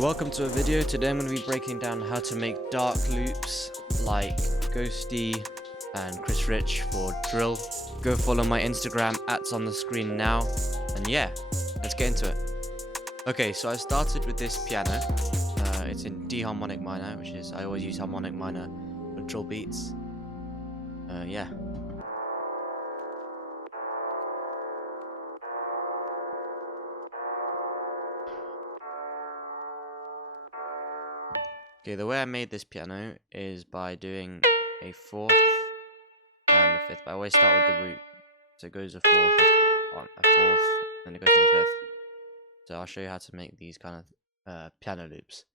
Welcome to a video. Today I'm going to be breaking down how to make dark loops like Ghosty and ChrisRich for drill. Go follow my Instagram, @s on the screen now, and yeah, let's get into it. Okay, so I started with this piano. It's in D harmonic minor, which is, I always use harmonic minor for drill beats. Yeah. Okay, the way I made this piano is by doing a fourth and a fifth, but I always start with the root. So it goes a fourth, then it goes to the fifth. So I'll show you how to make these kind of piano loops.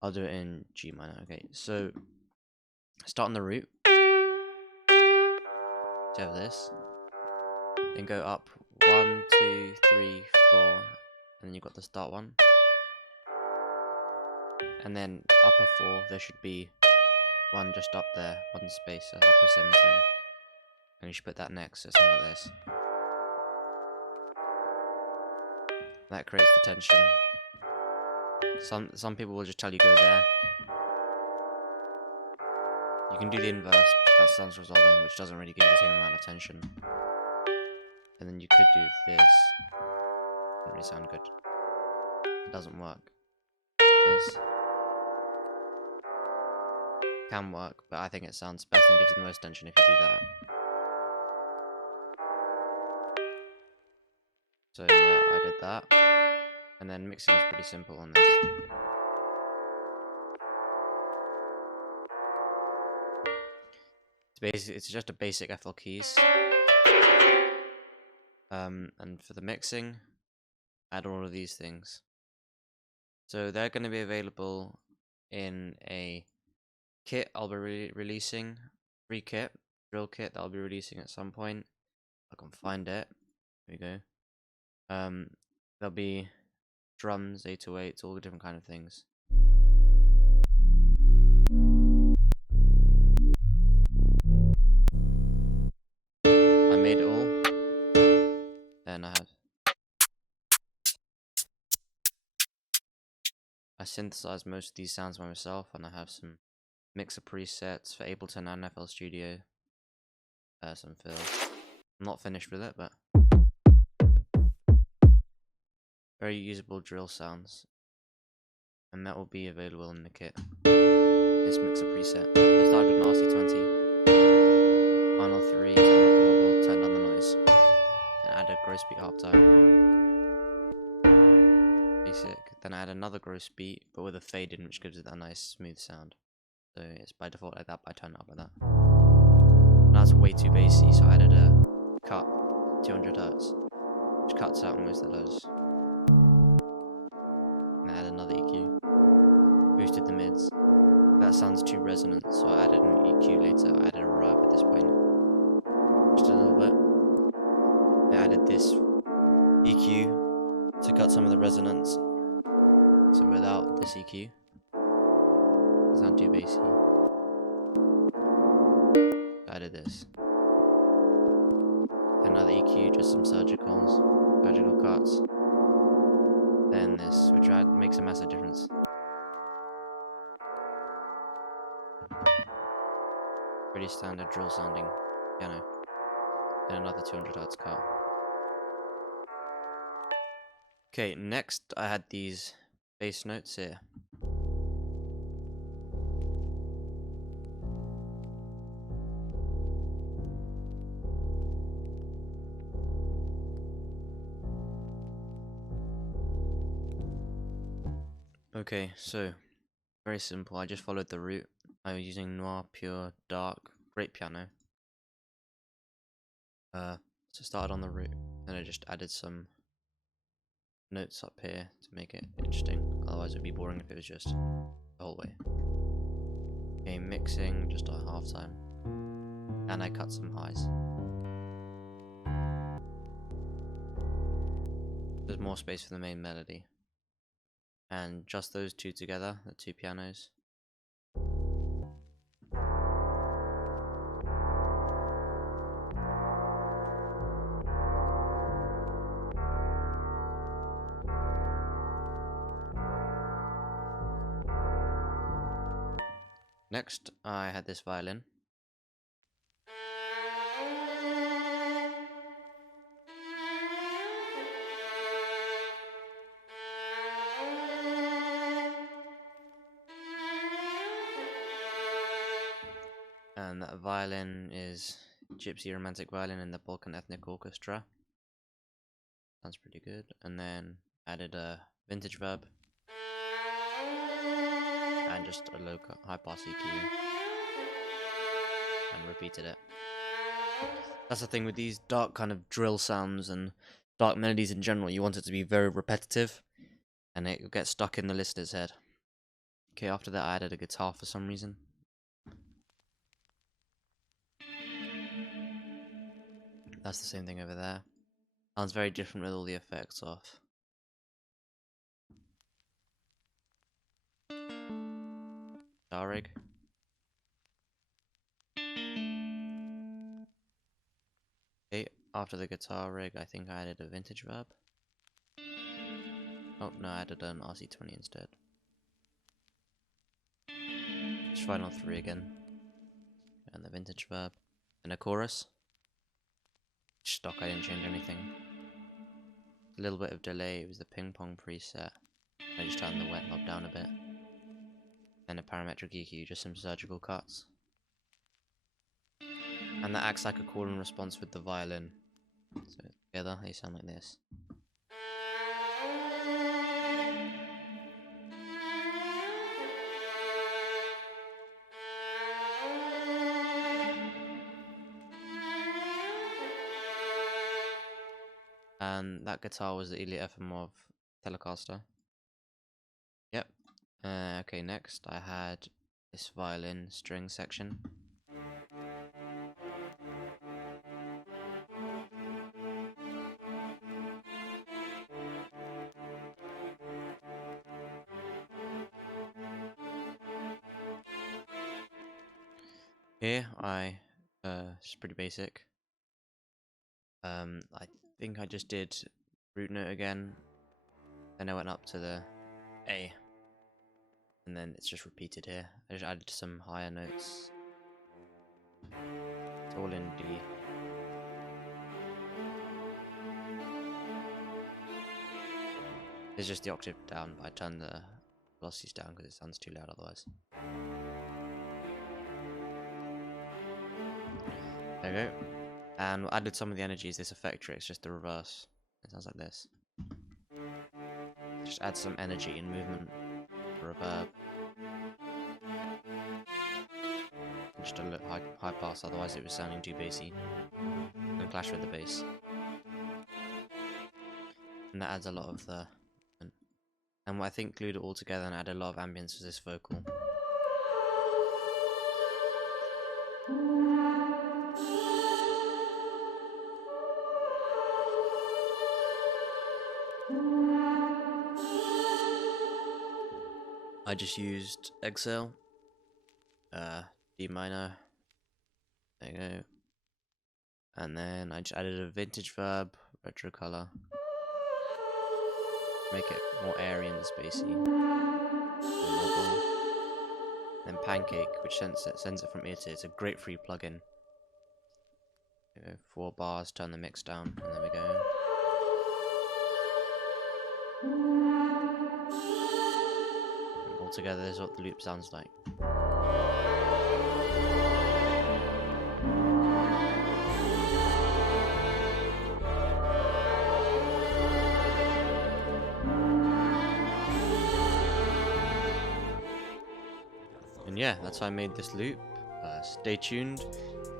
I'll do it in G minor. Okay, so start on the root. So you have this. Then go up 1, 2, 3, 4, and then you've got the start one. And then upper 4, there should be one just up there, one space, an upper semitone. And you should put that next, so something like this. That creates the tension. Some people will just tell you go there. You can do the inverse, that sounds resolving, which doesn't really give you the same amount of tension. And then you could do this. Doesn't really sound good. It doesn't work. This can work, but I think it sounds better and gives you the most tension if you do that. So yeah, I did that. And then mixing is pretty simple on this. It's just a basic FL keys. And for the mixing, add all of these things. So they're going to be available in a kit I'll be releasing, free kit, drill kit that I'll be releasing at some point. I can find it. Here we go. There'll be drums, 808s, all the different kind of things. I made it all. Then I synthesized most of these sounds by myself, and I have some mixer presets for Ableton and FL Studio. Some fills. I'm not finished with it, but very usable drill sounds, and that will be available in the kit. This mixer preset. I started with an RC20, final 3, turn up the wobble, turn down the noise, and add a gross beat half time. Basic. Then I add another gross beat, but with a fade in, which gives it that nice smooth sound. So it's by default like that, but I turn it up like that. And that's way too bassy, so I added a cut 200 Hz, which cuts out most of the lows. And I added another EQ. Boosted the mids. That sounds too resonant, so I added an EQ later. I added a reverb at this point. Just a little bit. I added this EQ to cut some of the resonance. So without this EQ, it sounds too bassy. I added this. Another EQ, just some surgical cuts. Then this, which makes a massive difference. Pretty standard drill sounding piano. Then another 200 Hz cut. Okay, next I had these bass notes here. Okay, so very simple. I just followed the route. I was using noir, pure, dark, great piano. So started on the root, and I just added some notes up here to make it interesting. Otherwise, it'd be boring if it was just the whole way. Okay, mixing just a half time, and I cut some highs. There's more space for the main melody. And just those two together, the two pianos. Next, I had this violin. And that violin is Gypsy Romantic Violin in the Balkan Ethnic Orchestra. Sounds pretty good. And then added a vintage verb and just a low high pass EQ and repeated it. That's the thing with these dark kind of drill sounds and dark melodies in general. You want it to be very repetitive and it will get stuck in the listener's head. Okay, after that I added a guitar for some reason. That's the same thing over there. Sounds very different with all the effects off. Guitar rig. Okay, after the guitar rig I think I added a vintage verb. Oh no, I added an RC20 instead. Just final 3 again. And the vintage verb. And a chorus. Stock, I didn't change anything. A little bit of delay, it was the ping pong preset. I just turned the wet knob down a bit. Then a parametric EQ, just some surgical cuts. And that acts like a call and response with the violin. So together they sound like this. And that guitar was the 𝕊𝕌𝔹𝕊ℂℝ𝕀𝔹𝔼 Telecaster. Yep. Okay, next I had this violin string section. Here it's pretty basic. I think I just did root note again, then I went up to the A, and then it's just repeated here. I just added some higher notes. It's all in D. It's just the octave down, but I turned the velocities down because it sounds too loud otherwise. There we go. And I added some of the energies. This effect trick, it's just the reverse. It sounds like this. Just add some energy and movement, reverb. Just a little high pass, otherwise it was sounding too bassy. And clash with the bass. And that adds a lot of the... And I think glued it all together and added a lot of ambience to this vocal. I just used Exhale, D minor, there you go, and then I just added a vintage verb, retro color, make it more airy and spacey, then Pancake, which sends it from ear to ear. It's a great free plugin. 4 bars, turn the mix down, and there we go. Together, this is what the loop sounds like. And yeah, that's how I made this loop. Stay tuned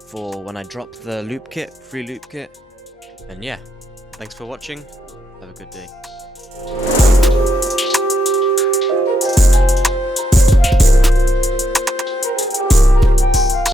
for when I drop the loop kit, free loop kit. And yeah, thanks for watching. Have a good day.